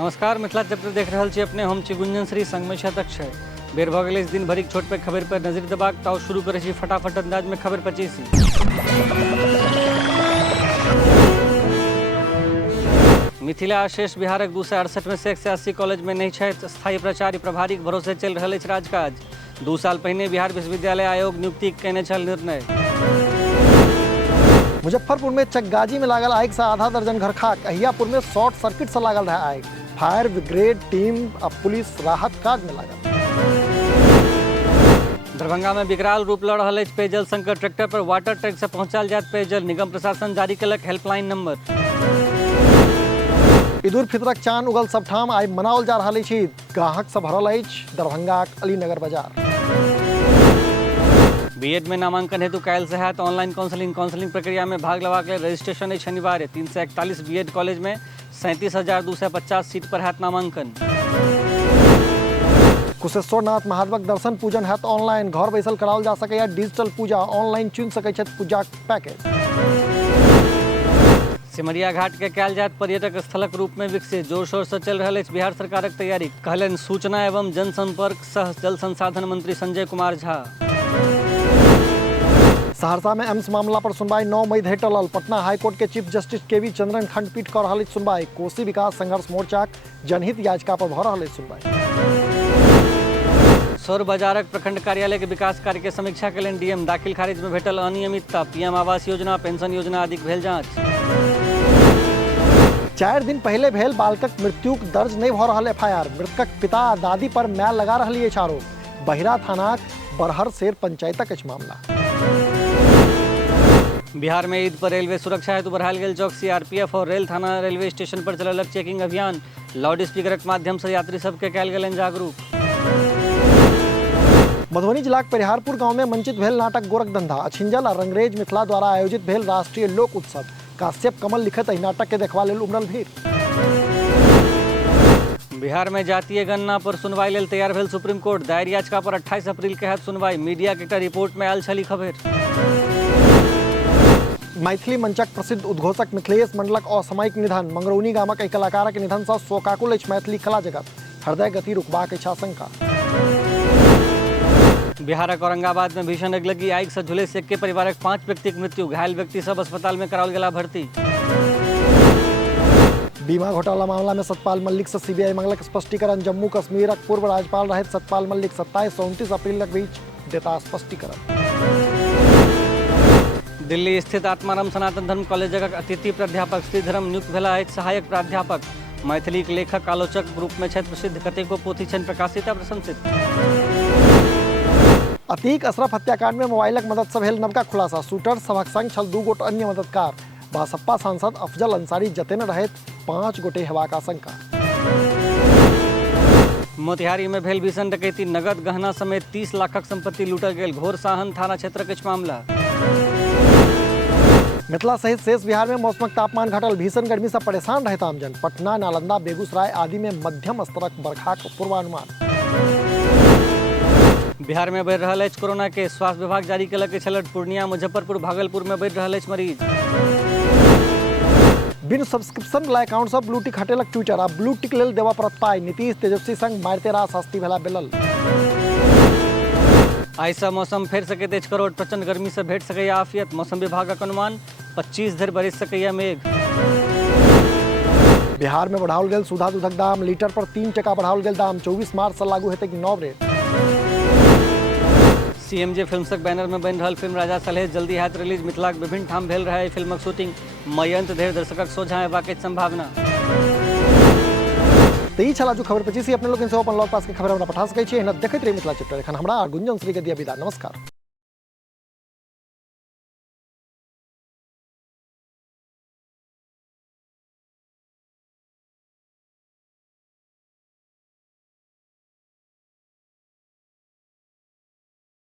नमस्कार, मिथिला चैप्टर देख रहल छी अपने हम छी गुंजन श्री संग में छत अक्षय। बेर भऽ गेलै इस दिन भरिक छोट पैघ खबर पर नजरि देबाक ताउ शुरू करै छी फटाफट अंदाज में खबर 25। मिथिला शेष बिहारक 268 में से 180 कॉलेज में नहीं छथि स्थायी प्राचार्य प्रभारीक भरोसे चलि रहल अछि राजकाज। 2 साल पहिने बिहार विश्वविद्यालय आयोग नियुक्ति केने छल निर्णय। मुजफ्फरपुर में चकगाजी में लागल आगि से आधा दर्जन घर खाक। अहियापुर में शॉर्ट सर्किट से लागल रहे आगि। फायर ब्रिगेड टीम अब पुलिस राहत काज में लागल। दरभंगा में विकराल रूप लऽ रहल अछि पेयजल संकट। ट्रैक्टर पर वाटर टैंक से पहुंचाल जायत पेयजल। निगम प्रशासन जारी केलक हेल्पलाइन नंबर। ईद उल फित्रक चांद उगल सब ठाम आइ मनाओल जा रहल अछि। ग्राहक सब भरल अछि दरभंगाक अलीनगर बाजार। बीएड में नामांकन हेतु काल्हि से हैत ऑनलाइन काउंसलिंग प्रक्रिया में भाग लेबाक लेल रजिस्ट्रेशन अछि अनिवार्य। 341 बीएड कॉलेज में 37,250 सीट पर हैत नामांकन। कुशेश्वरनाथ महादेवक दर्शन पूजन हैत ऑनलाइन। घर बैसल कराओल जा सकैया डिजिटल पूजा। ऑनलाइन चुनि सकै छथि पूजाक पैकेज। सिमरिया घाट के कयल जायत पर्यटक स्थलक रूप में विकसित। जोर शोर से चल रहल अछि बिहार सरकारक तैयारी, कहलनि सूचना एवं जनसंपर्क सह जल संसाधन मंत्री संजय कुमार झा। सहरसा में एम्स मामला पर सुनवाई 9 मई धरि टलल। पटना हाईकोर्ट के चीफ जस्टिस केवी चंद्रन खंडपीठ कर रहल अछि सुनवाई। कोसी विकास संघर्ष मोर्चाक जनहित याचिका पर भऽ रहल अछि सुनवाई। सौर बाजारक प्रखंड कार्यालय के विकास कार्य के समीक्षा केलनि डीएम। दाखिल खारिज में भेटल अनियमितता। पीएम आवास योजना पेंशन योजना आदिक भेल जांच। 4 दिन पहले भेल बालकक मृत्युक दर्ज नहीं भऽ रहल एफआईआर। मृतकक पिता आ दादी पर माय लगा रहली अछि आरोप। बहिरा थानाक बरहर शेर पंचायतक अछि मामला। बिहार में ईद पर रेलवे सुरक्षा हेतु बढ़ायल गेल चौक। सीआरपीएफ और रेल थाना रेलवे स्टेशन पर चललक चेकिंग अभियान। लाउड स्पीकरक माध्यम से यात्री सबके कयल गेलनि जागरूक। मधुबनी जिलाक परिहारपुर गांव में मंचित भेल नाटक गोरखधंधा। अछिंजल आ रंगरेज मिथिला द्वारा आयोजित भेल राष्ट्रीय लोक उत्सव। काश्यप कमल लिखत एहि नाटक के देखबा लेल उमड़ल भीड़। बिहार में जातीय गणना पर सुनवाई लेल तैयार भेल सुप्रीम कोर्ट। दायर याचिका पर 28 अप्रैल के हैत सुनवाई। मीडिया के एकटा रिपोर्ट में आयल छली खबर। मैथिली मंचक प्रसिद्ध उद्घोषक मिथिलेश मंडलक असामयिक निधन। मंगरौनी गामक एहि कलाकारक निधन सँ शोकाकुल अछि मैथिली कला जगत। हृदय गति रुकबाक अछि आशंका। बिहारक औरंगाबाद में भीषण अगिलगी। आगि से झुलस एके परिवारक 5 व्यक्तिक मृत्यु। घायल व्यक्ति सब अस्पताल में कराओल गेला भर्ती। बीमा घोटाला मामला में सतपाल मलिक से सीबीआई मांगलक स्पष्टीकरण। जम्मू कश्मीरक पूर्व राज्यपाल रहैत सतपाल मलिक 27 से 29 अप्रैलक बीच देता स्पष्टीकरण। दिल्ली स्थित आत्माराम सनातन धर्म कॉलेजक अतिथि प्राध्यापक श्रीधरम नियुक्त भेला अछि सहायक प्राध्यापक। मैथिलीक लेखक आलोचक रूप में छथि प्रसिद्ध। कतेको पोथी छनि प्रकाशित आ प्रशंसित। अतीक अशरफ हत्याकांड में मोबाइलक मदद से भेल नवका खुलासा। शूटर सभक संग छल 2 गोट अन्य मददगार। बसपा सांसद अफजल अंसारी जतेने रहैत 5 गोटे हेबाक आशंका। मोतिहारी में भेल भीषण डकैती। नगद गहना समेत 30 लाखक संपत्ति लूटल गेल। घोरसाहन थाना क्षेत्रक अछि मामला। मिथिला सहित शेष बिहार में मौसमक तापमान घटल। भीषण गर्मी से परेशान रहैत आमजन। पटना, नालंदा, बेगूसराय आदि में मध्यम स्तरक बरखाक पूर्वानुमान। बिहार में बढ़ि रहल अछि कोरोना के। स्वास्थ्य विभाग जारी केलक अछि अलर्ट। पूर्णिया, मुजफ्फरपुर, भागलपुर में बढ़ि रहल अछि मरीज। बिन सब्सक्रिप्शन वाला अकाउंट से ब्लू टिक हटेलक ट्विटर। आ ब्लू टिक लेल देवा पड़त पाई। नीतीश तेजस्वी संग मारिते रास हस्ती भेला बेलल। आइ से मौसम फेर सकैत अछि करोड़। प्रचंड गर्मी से भेट सकैया आफियत। मौसम विभागक अनुमान 25 धरि बरसि सकैया मेघ। बिहार में बढ़ाओल गेल सुधा दूधक दाम। लीटर पर 3 टका बढ़ाओल गेल दाम। 24 मार्च से लागू हेतै नव रेट। सीएमजे फिल्म्सक बैनर में बनि रहल फिल्म राजा सलहेश जल्दी हैत रिलीज। मिथिलाक विभिन्न ठाम भेल रहे फिल्मक शूटिंग। मई अंत धरि दर्शकक सोझा अयबाक अछि संभावना। तो ई छला जो खबर 25 अपने लोग अपन लॉग पास के खबर हमरा पठा सकै छी। एना देखैत रही मिथिला चैप्टर। एखन हमरा गुंजन श्री के दिया विदा। नमस्कार।